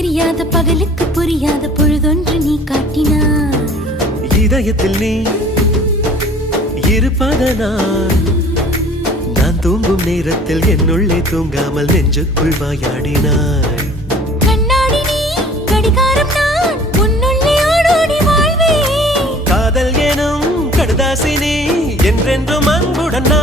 தெரியாத பகலுக்கு புரியாத பொழுதொன்று நீ காட்டினாய். இதயத்தில் நீ இருப்பதனால் நான் தூங்கும் நேரத்தில் என்னுள்ளே தூங்காமல் நெஞ்சுக்குள் வாயாடினாய். கண்ணாடி நீ கடிகாரம் நான் உன்னுள்ளே ஓடோடி வாழ்வே. காதல் எனும் கடுதாசி நீ என்றென்றும்